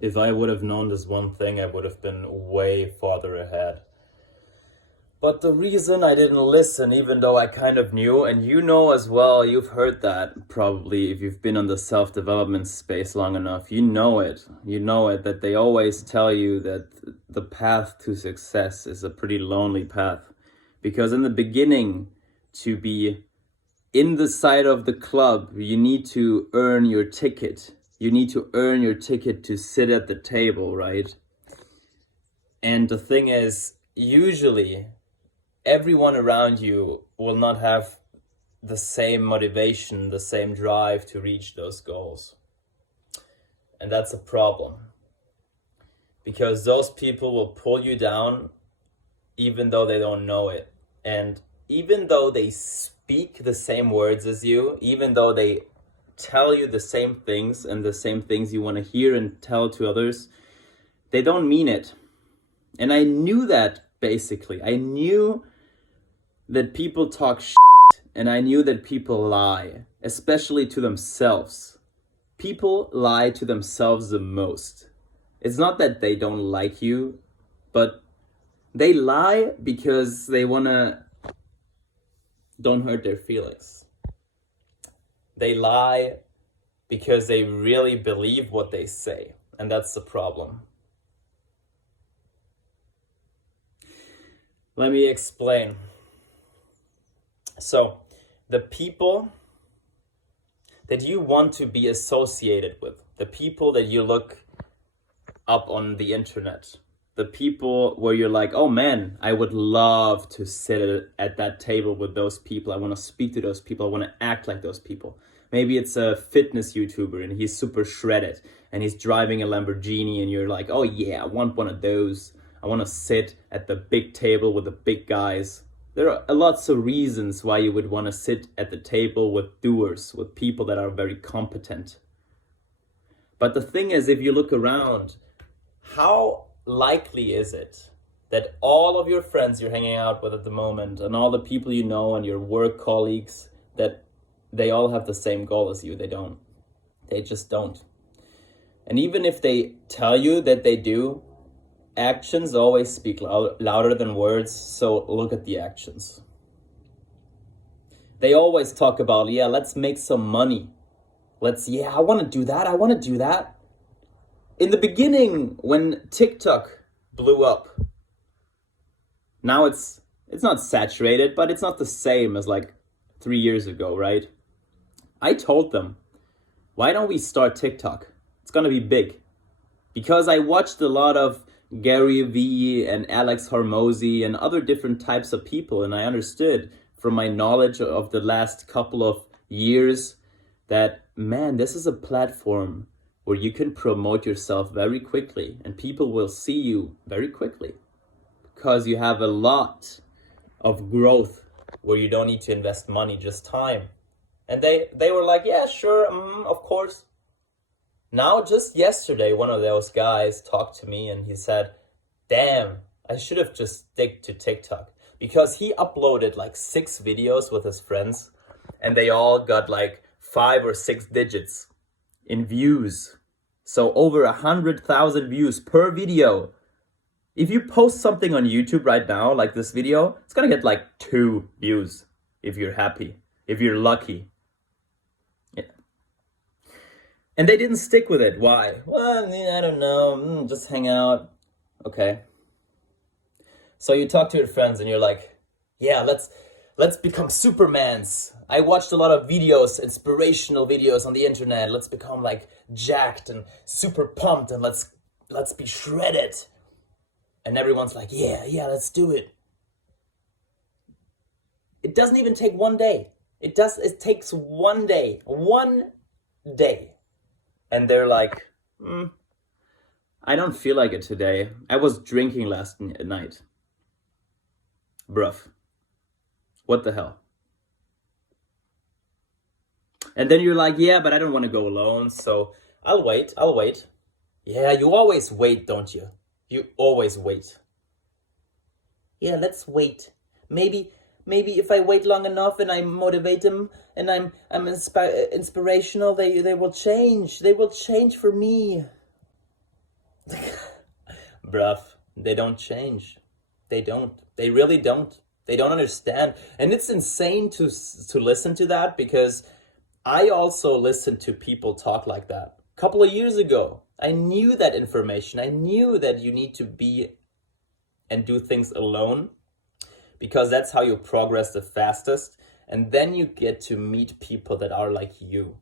If I would have known this one thing, I would have been way farther ahead. But the reason I didn't listen, even though I kind of knew, and you know as well, you've heard that probably if you've been on the self-development space long enough, you know it. You know it, that they always tell you that the path to success is a pretty lonely path. Because in the beginning, to be in the side of the club, you need to earn your ticket. You need to earn your ticket to sit at the table, right? And the thing is, usually everyone around you will not have the same motivation, the same drive to reach those goals. And that's a problem. Because those people will pull you down even though they don't know it. And even though they speak the same words as you, even though they tell you the same things and the same things you want to hear and tell to others, they don't mean it. And I knew that basically. I knew that people talk shit, and I knew that people lie, especially to themselves. People lie to themselves the most. It's not that they don't like you, but they lie because they wanna don't hurt their feelings. They lie because they really believe what they say, and that's the problem. Let me explain. So, the people that you want to be associated with, the people that you look up on the internet, the people where you're like, oh man, I would love to sit at that table with those people. I want to speak to those people. I want to act like those people. Maybe it's a fitness YouTuber and he's super shredded and he's driving a Lamborghini and you're like, oh yeah, I want one of those. I want to sit at the big table with the big guys. There are lots of reasons why you would want to sit at the table with doers, with people that are very competent. But the thing is, if you look around, how likely is it that all of your friends you're hanging out with at the moment and all the people you know and your work colleagues, that they all have the same goal as you? They don't. They just don't. And even if they tell you that they do, actions always speak louder than words, so look at the actions. They always talk about, yeah, let's make some money. I want to do that. I want to do that. In the beginning, when TikTok blew up, now it's not saturated, but it's not the same as like 3 years ago, right? I told them, why don't we start TikTok? It's gonna be big. Because I watched a lot of Gary Vee and Alex Hormozy and other different types of people, and I understood from my knowledge of the last couple of years that, man, this is a platform where you can promote yourself very quickly and people will see you very quickly because you have a lot of growth where you don't need to invest money, just time. And they were like, yeah, sure, of course. Now, just yesterday, one of those guys talked to me and he said, damn, I should have just stick to TikTok, because he uploaded like 6 videos with his friends and they all got like 5 or 6 digits in views. So over 100,000 views per video. If you post something on YouTube right now, like this video, it's gonna get like 2 views if you're happy, if you're lucky. Yeah. And they didn't stick with it. Why? Well, I don't know. Just hang out. Okay. So you talk to your friends and you're like, yeah, let's become Supermans. I watched a lot of videos, inspirational videos on the internet. Let's become like jacked and super pumped and let's be shredded. And everyone's like, yeah, let's do it. It doesn't even take one day. It takes one day. One day. And they're like, I don't feel like it today. I was drinking last night. Bruv. What the hell? And then you're like, yeah, but I don't want to go alone, so I'll wait. Yeah, you always wait, don't you? You always wait. Yeah, let's wait. Maybe if I wait long enough and I motivate them and I'm inspirational, they will change. They will change for me. bruv, they don't change. They don't. They really don't. They don't understand. And it's insane to listen to that, because I also listened to people talk like that. A couple of years ago, I knew that information. I knew that you need to be and do things alone, because that's how you progress the fastest. And then you get to meet people that are like you.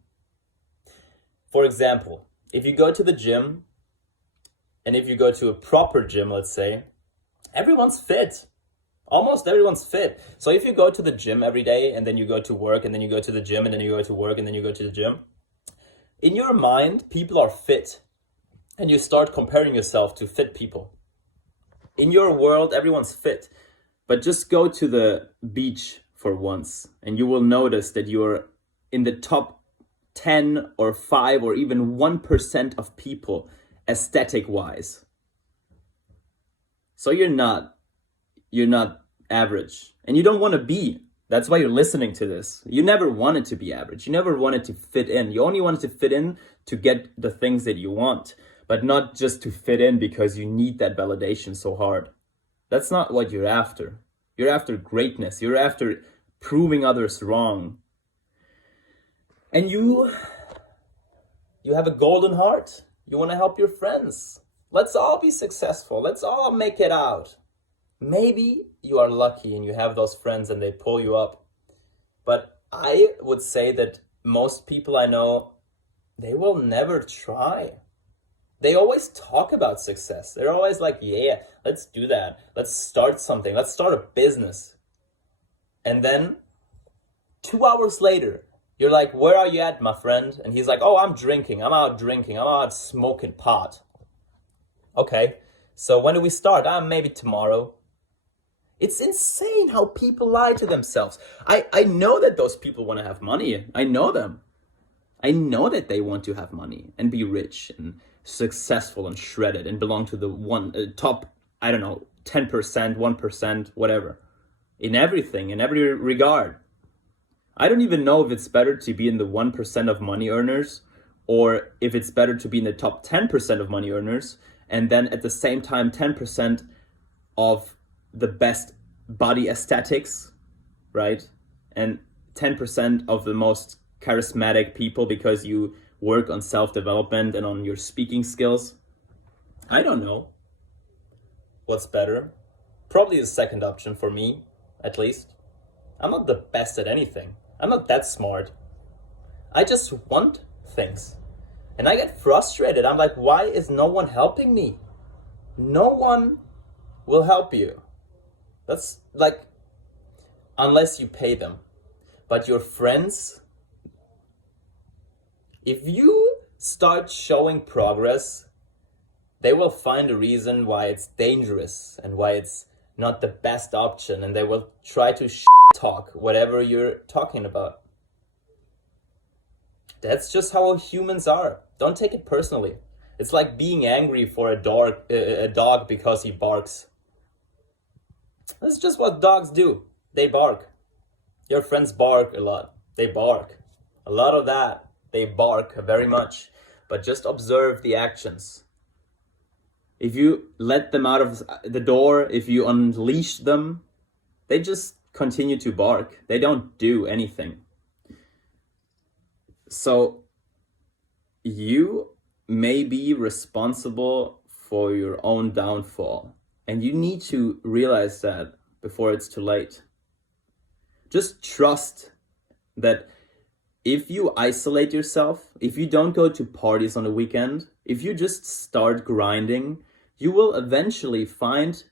For example, if you go to the gym, and if you go to a proper gym, let's say, everyone's fit. Almost everyone's fit. So if you go to the gym every day, and then you go to work, and then you go to the gym, and then you go to work, and then you go to the gym, in your mind, people are fit. And you start comparing yourself to fit people. In your world, everyone's fit. But just go to the beach for once, and you will notice that you're in the top 10 or 5 or even 1% of people aesthetic-wise. So you're not average, and you don't want to be. That's why you're listening to this. You never wanted to be average. You never wanted to fit in. You only wanted to fit in to get the things that you want, but not just to fit in because you need that validation so hard. That's not what you're after. You're after greatness. You're after proving others wrong. And you have a golden heart. You want to help your friends. Let's all be successful. Let's all make it out. Maybe you are lucky and you have those friends and they pull you up. But I would say that most people I know, they will never try. They always talk about success. They're always like, yeah, let's do that. Let's start something. Let's start a business. And then 2 hours later, you're like, where are you at, my friend? And he's like, oh, I'm drinking. I'm out smoking pot. Okay, so when do we start? Maybe tomorrow. It's insane how people lie to themselves. I know that those people want to have money. I know them. I know that they want to have money and be rich and successful and shredded and belong to the top, 10%, 1%, whatever. In everything, in every regard. I don't even know if it's better to be in the 1% of money earners, or if it's better to be in the top 10% of money earners, and then at the same time 10% of the best body aesthetics, right? And 10% of the most charismatic people because you work on self-development and on your speaking skills. I don't know what's better. Probably the second option for me, at least. I'm not the best at anything. I'm not that smart. I just want things. And I get frustrated. I'm like, why is no one helping me? No one will help you. That's like, unless you pay them. But your friends, if you start showing progress, they will find a reason why it's dangerous and why it's not the best option, and they will try to talk whatever you're talking about. That's just how humans are. Don't take it personally. It's like being angry for a dog because he barks. That's just what dogs do. They bark. Your friends bark a lot. They bark. A lot of that. They bark very much. But just observe the actions. If you let them out of the door, if you unleash them, they just continue to bark. They don't do anything. So you may be responsible for your own downfall. And you need to realize that before it's too late. Just trust that if you isolate yourself, if you don't go to parties on the weekend, if you just start grinding, you will eventually find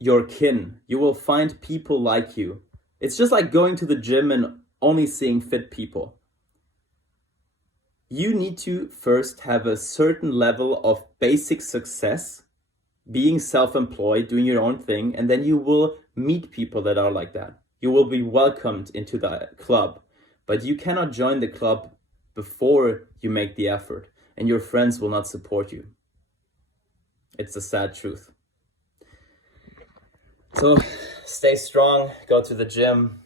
your kin. You will find people like you. It's just like going to the gym and only seeing fit people. You need to first have a certain level of basic success, being self-employed, doing your own thing, and then you will meet people that are like that. You will be welcomed into the club, but you cannot join the club before you make the effort, and your friends will not support you. It's the sad truth. So stay strong, go to the gym,